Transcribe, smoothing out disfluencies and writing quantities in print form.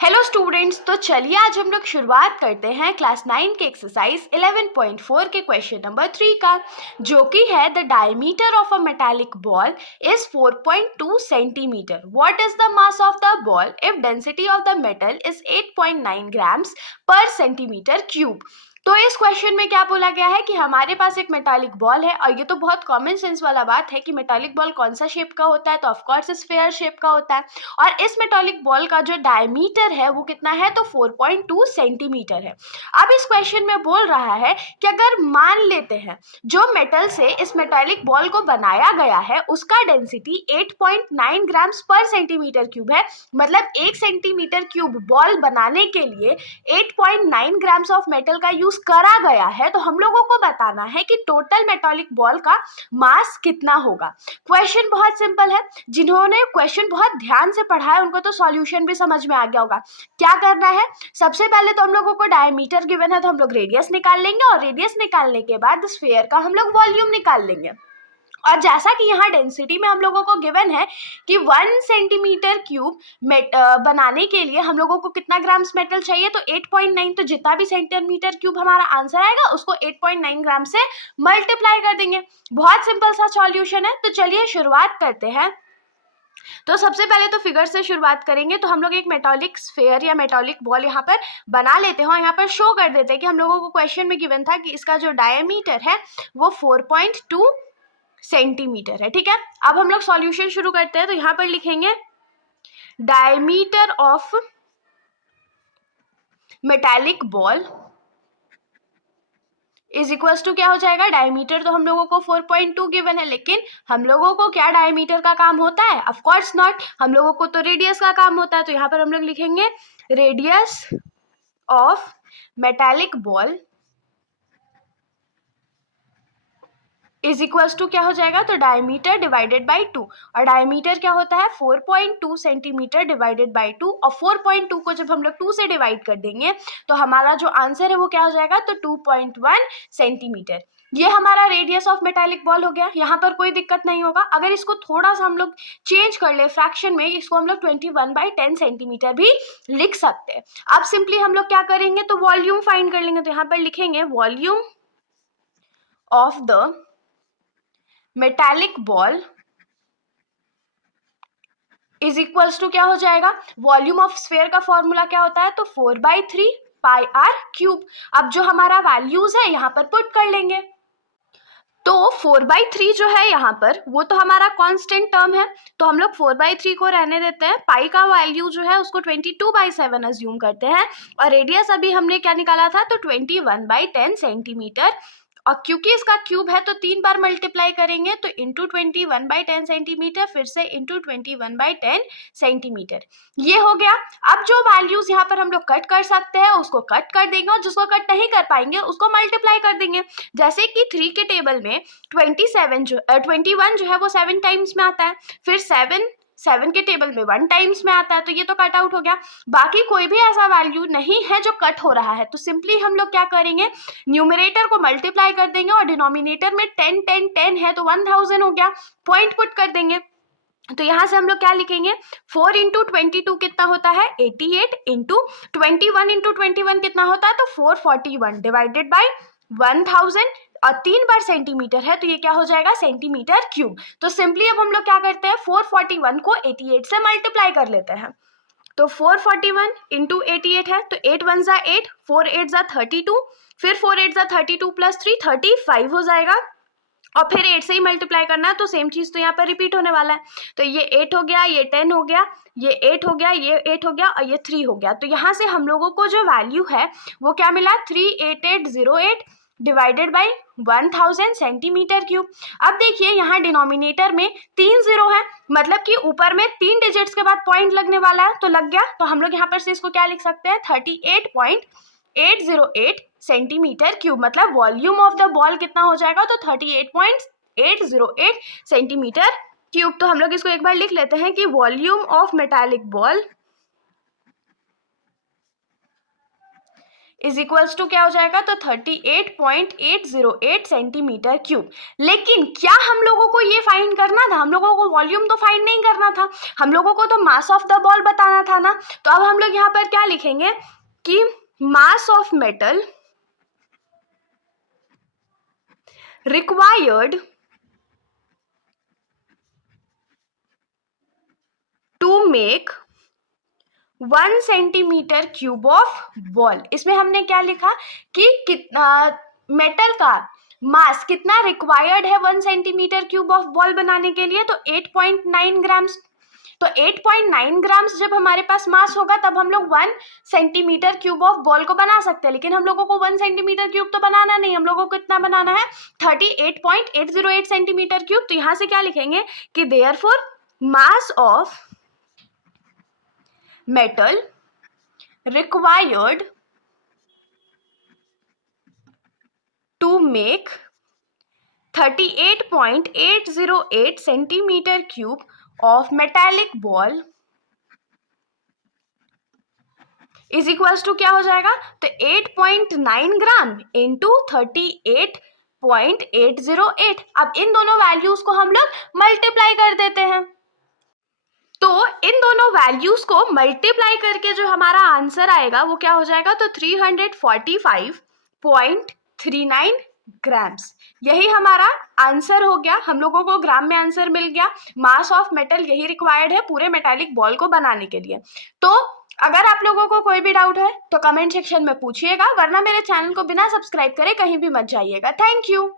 Hello students, तो चलिए आज हम लोग शुरुआत करते हैं क्लास 9 के एक्सरसाइज 11.4 के क्वेश्चन नंबर 3 का, जो कि है the diameter of a metallic ball is 4.2 centimetre. What is the mass of the ball if density of the metal is 8.9 grams पर सेंटीमीटर क्यूब. तो इस क्वेश्चन में क्या बोला गया है कि हमारे पास एक मेटालिक बॉल है, और ये तो बहुत कॉमन सेंस वाला बात है कि मेटालिक बॉल कौन सा शेप का होता है, तो ऑफ कोर्स स्फेयर शेप का होता है. और इस मेटालिक बॉल का जो डायमीटर है वो कितना है, तो 4.2 सेंटीमीटर है. अब इस क्वेश्चन में बोल रहा है कि अगर मान लेते हैं जो मेटल से इस मेटालिक बॉल को बनाया गया है उसका डेंसिटी 8.9 ग्राम्स पर सेंटीमीटर क्यूब है, मतलब 1 सेंटीमीटर क्यूब बॉल बनाने के लिए 8.9 ग्राम्स ऑफ मेटल का यूज करा गया है, तो हम लोगों को बताना है कि टोटल मेटालिक बॉल का मास कितना होगा. क्वेश्चन बहुत सिंपल है. जिन्होंने क्वेश्चन बहुत ध्यान से पढ़ा है उनको तो सॉल्यूशन भी समझ में आ गया होगा. क्या करना है, सबसे पहले तो हम लोगों को डायमीटर गिवन है तो हम लोग रेडियस निकाल लेंगे, और रेडियस निकालने के बाद स्फीयर का हम लोग वॉल्यूम निकाल लेंगे. और जैसा कि यहाँ डेंसिटी में हम लोगों को गिवन है कि 1 सेंटीमीटर क्यूब बनाने के लिए हम लोगों को कितना ग्राम्स मेटल चाहिए, तो 8.9. तो जितना भी सेंटीमीटर क्यूब हमारा आंसर आएगा उसको 8.9 ग्राम से मल्टीप्लाई कर देंगे. बहुत सिंपल सा सॉल्यूशन है. तो चलिए शुरुआत करते हैं. तो सबसे पहले तो फिगर से शुरुआत करेंगे. तो हम लोग एक मेटालिक स्फेयर या मेटालिक बॉल यहाँ पर बना लेते हैं, और यहाँ पर शो कर देते हैं कि हम लोगों को क्वेश्चन में गिवन था कि इसका जो डायमीटर है वो 4.2 सेंटीमीटर है. ठीक है, अब हम लोग सॉल्यूशन शुरू करते हैं. तो यहां पर लिखेंगे diameter of metallic ball is equals to क्या हो जाएगा, डायमीटर तो हम लोगों को 4.2 गिवन है, लेकिन हम लोगों को क्या डायमीटर का काम होता है, ऑफ कोर्स नॉट, हम लोगों को तो रेडियस का काम होता है. तो यहां पर हम लोग लिखेंगे radius of metallic ball is equals to क्या हो जाएगा, तो डायमीटर डिवाइडेड बाई 2. और डायमीटर क्या होता है, 4.2 सेंटीमीटर डिवाइडेड बाई 2. और 4.2 को जब हम लोग 2 से डिवाइड कर देंगे तो हमारा जो आंसर है वो क्या हो जाएगा, तो 2.1 सेंटीमीटर. ये हमारा रेडियस ऑफ मेटालिक बॉल हो गया. यहाँ पर कोई दिक्कत नहीं होगा. अगर इसको थोड़ा सा हम लोग चेंज कर ले फ्रैक्शन में, इसको हम लोग 21/10 सेंटीमीटर भी लिख सकते हैं. अब सिंपली हम लोग क्या करेंगे, तो वॉल्यूम फाइंड कर लेंगे. तो यहाँ पर लिखेंगे volume of the metallic ball is equals to क्या हो जाएगा, वॉल्यूम ऑफ स्फेयर का फॉर्मूला क्या होता है, तो 4/3 पाई आर क्यूब. अब जो हमारा वैल्यूज है यहाँ पर पुट कर लेंगे. तो 4/3 जो है यहाँ पर वो तो हमारा कांस्टेंट टर्म है, तो हम लोग 4/3 को रहने देते हैं. पाई का वैल्यू जो है उसको 22/7 अज्यूम करते हैं, और रेडियस अभी हमने क्या निकाला था, तो 21/10 सेंटीमीटर. और क्योंकि इसका क्यूब है तो 3 बार मल्टीप्लाई करेंगे, तो इंटू 21/10 सेंटीमीटर, फिर से इंटू 21/10 सेंटीमीटर. ये हो गया. अब जो वैल्यूज यहाँ पर हम लोग कट कर सकते हैं उसको कट कर देंगे, और जिसको कट नहीं कर पाएंगे उसको मल्टीप्लाई कर देंगे. जैसे कि 3 के टेबल में 21 जो है वो 7 टाइम्स में आता है, फिर 7 के टेबल में 1 टाइम्स में आता है, तो ये तो कट आउट हो गया. बाकी कोई भी ऐसा वैल्यू नहीं है जो कट हो रहा है, तो सिंपली हम लोग क्या करेंगे, न्यूमरेटर को मल्टीप्लाई कर देंगे, और डिनोमिनेटर में 10 10 10 है तो 1000 हो गया. पॉइंट पुट कर देंगे. तो यहाँ से हम लोग क्या लिखेंगे, 4 इंटू 22 कितना होता है, 88, इंटू 21 इंटू 21 कितना होता है, तो 441 डिवाइडेड बाई 1000. और 3 बार सेंटीमीटर है तो ये क्या हो जाएगा, सेंटीमीटर क्यूब. तो सिंपली अब हम लोग क्या करते हैं, 441 को 88 से मल्टीप्लाई कर लेते हैं. तो 441 इंटू 88 है, तो 8 1 जा 8, 4 8 जा 32, फिर 4 8 जा 32 प्लस 3 35 हो जाएगा. और फिर 8 से ही मल्टीप्लाई करना है, तो सेम चीज तो यहाँ पर रिपीट होने वाला है. तो ये 8 हो गया, ये 10 हो गया, ये 8 हो गया, ये 8 हो गया, और ये 3 हो गया. तो यहाँ से हम लोगों को जो वैल्यू है वो क्या मिला, 38808 डिवाइडेड बाई 1000 सेंटीमीटर क्यूब. अब देखिए यहाँ डिनोमिनेटर में 3 0 है, मतलब कि ऊपर में 3 डिजिट्स के बाद पॉइंट लगने वाला है, तो लग गया. तो हम लोग यहाँ पर से इसको क्या लिख सकते हैं, 38.808 सेंटीमीटर क्यूब. मतलब वॉल्यूम ऑफ द बॉल कितना हो जाएगा, तो 38.808 सेंटीमीटर क्यूब. तो हम लोग इसको एक बार लिख लेते हैं कि volume of metallic ball is equals to क्या हो जाएगा, तो 38.808 सेंटीमीटर क्यूब। लेकिन क्या हम लोगों को ये फाइंड करना था, हम लोगों को वॉल्यूम तो फाइंड नहीं करना था, हम लोगों को तो मास ऑफ द बॉल बताना था ना। तो अब हम लोग यहाँ पर क्या लिखेंगे कि मास of metal required to make 1 centimetre cube of ball. इसमें हमने क्या लिखा कि कितना मेटल का मास कितना रिक्वायर्ड है 1 सेंटीमीटर क्यूब ऑफ बॉल बनाने के लिए, तो 8.9 ग्राम्स। तो 8.9 ग्राम्स जब हमारे पास मास होगा तब हम लोग 1 सेंटीमीटर क्यूब ऑफ बॉल को बना सकते हैं। लेकिन हम लोगों को 1 सेंटीमीटर क्यूब तो बनाना नहीं, हम लोगों को कितना बनाना है, 38.808 सेंटीमीटर क्यूब। तो यहाँ से क्या लिखेंगे कि therefore mass of metal required to make 38.808 centimetre cube of metallic ball is equals to क्या हो जाएगा, तो 8.9 ग्राम इंटू 38.808। अब इन दोनों वैल्यूज को हम लोग मल्टीप्लाई कर देते हैं। तो इन दोनों वैल्यूज को मल्टीप्लाई करके जो हमारा आंसर आएगा वो क्या हो जाएगा, तो 345.39 ग्राम्स। यही हमारा आंसर हो गया, हम लोगों को ग्राम में आंसर मिल गया। मास ऑफ मेटल यही रिक्वायर्ड है पूरे मेटालिक बॉल को बनाने के लिए। तो अगर आप लोगों को कोई भी डाउट है तो कमेंट सेक्शन में पूछिएगा, वरना मेरे चैनल को बिना सब्सक्राइब करे कहीं भी मत जाइएगा। Thank you.